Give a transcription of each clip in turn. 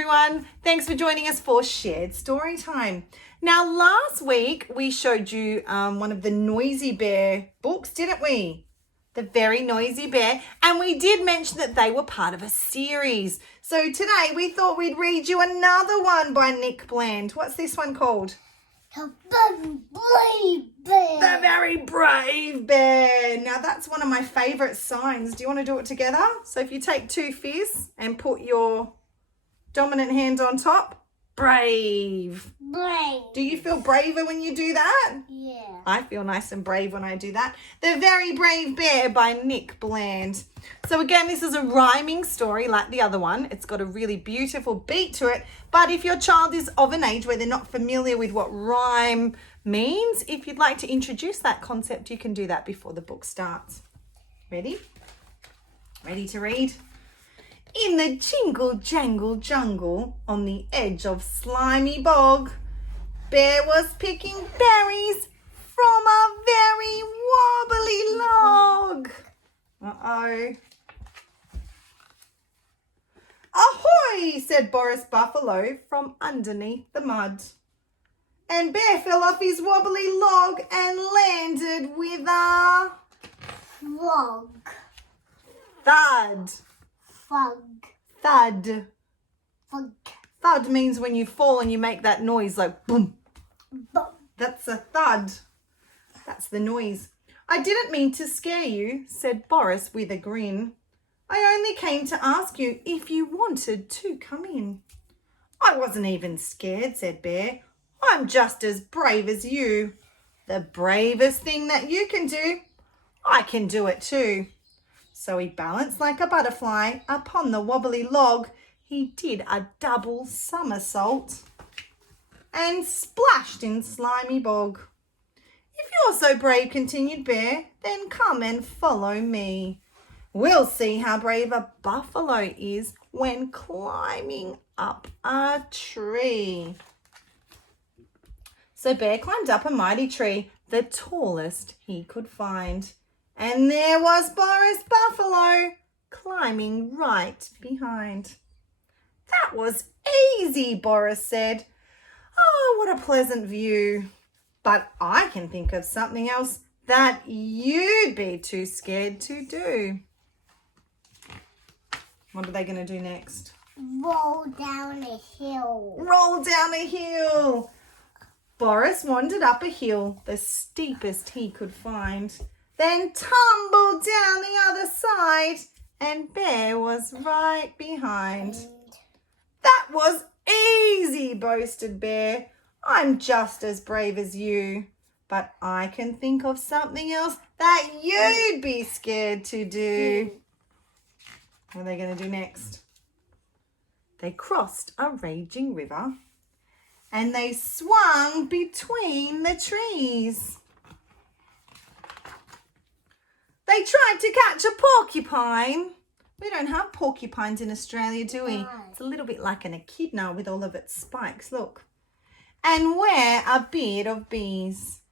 everyone. Thanks for joining us for Shared Story Time. Now, last week we showed you one of the Noisy Bear books, didn't we? The Very Noisy Bear. And we did mention that they were part of a series. So today we thought we'd read you another one by Nick Bland. What's this one called? The Very Brave Bear. The Very Brave Bear. Now, that's one of my favourite signs. Do you want to do it together? So if you take two fists and put your dominant hand on top. Brave. Brave. Do you feel braver when you do that? Yeah. I feel nice and brave when I do that. The Very Brave Bear by Nick Bland. So again, this is a rhyming story like the other one. It's got a really beautiful beat to it. But if your child is of an age where they're not familiar with what rhyme means, if you'd like to introduce that concept, you can do that before the book starts. Ready? Ready to read? In the jingle jangle jungle, on the edge of slimy bog, Bear was picking berries from a very wobbly log. Uh-oh. Ahoy, said Boris Buffalo from underneath the mud. And Bear fell off his wobbly log and landed with a Frog. thud. Frog. Thud. Frog. Thud means when you fall and you make that noise like boom. Bum. That's a thud. That's the noise. I didn't mean to scare you, said Boris with a grin. I only came to ask you if you wanted to come in. I wasn't even scared, said Bear. I'm just as brave as you. The bravest thing that you can do, I can do it too. So he balanced like a butterfly upon the wobbly log. He did a double somersault and splashed in slimy bog. If you're so brave, continued Bear, then come and follow me. We'll see how brave a buffalo is when climbing up a tree. So Bear climbed up a mighty tree, the tallest he could find. And there was Boris Buffalo climbing right behind. That was easy, Boris said. Oh, what a pleasant view. But I can think of something else that you'd be too scared to do. What are they going to do next? Roll down a hill. Roll down a hill. Boris wandered up a hill, the steepest he could find, then tumbled down the other side, and Bear was right behind. That was easy, boasted Bear. I'm just as brave as you, but I can think of something else that you'd be scared to do. What are they going to do next? They crossed a raging river and they swung between the trees. They tried to catch a porcupine. We don't have porcupines in Australia, do we? It's a little bit like an echidna with all of its spikes, look. And wear a beard of bees.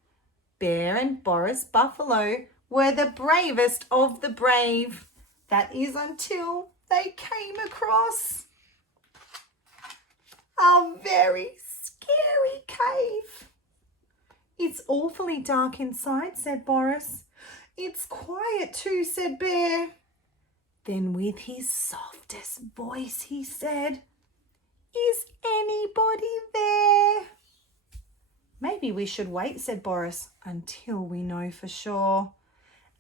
Bear and Boris Buffalo were the bravest of the brave. That is until they came across a very scary cave. It's awfully dark inside, said Boris. It's quiet too, said Bear. Then with his softest voice he said, Is anybody there? Maybe we should wait, said Boris, until we know for sure.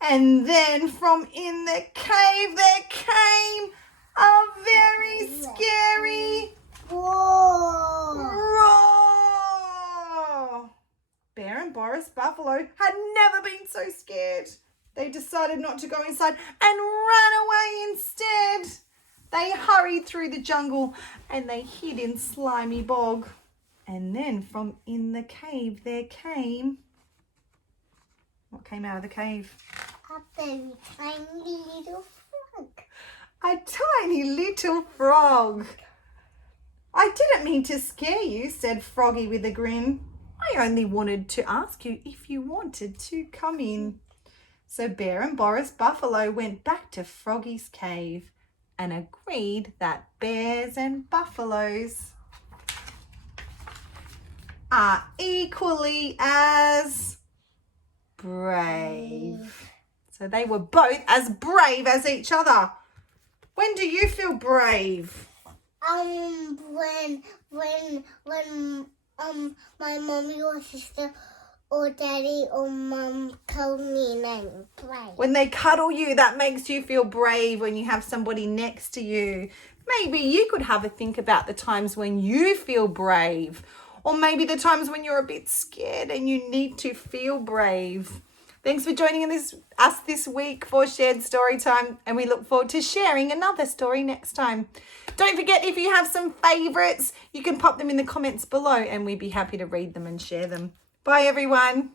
And then from in the cave there came a very scary roar. Bear and Boris Buffalo had never been so scared. They decided not to go inside and ran away instead. They hurried through the jungle and they hid in slimy bog. And then from in the cave there came... What came out of the cave? A very tiny little frog. A tiny little frog. I didn't mean to scare you, said Froggy with a grin. I only wanted to ask you if you wanted to come in. So Bear and Boris Buffalo went back to Froggy's cave. and agreed that bears and buffaloes are equally as brave. So they were both as brave as each other. When do you feel brave? When my mommy or sister or daddy or mom told me I'm brave. When they cuddle you, that makes you feel brave when you have somebody next to you. Maybe you could have a think about the times when you feel brave, or maybe the times when you're a bit scared and you need to feel brave. Thanks for joining us this week for Shared Story Time, and we look forward to sharing another story next time. Don't forget, if you have some favourites, you can pop them in the comments below and we'd be happy to read them and share them. Bye, everyone.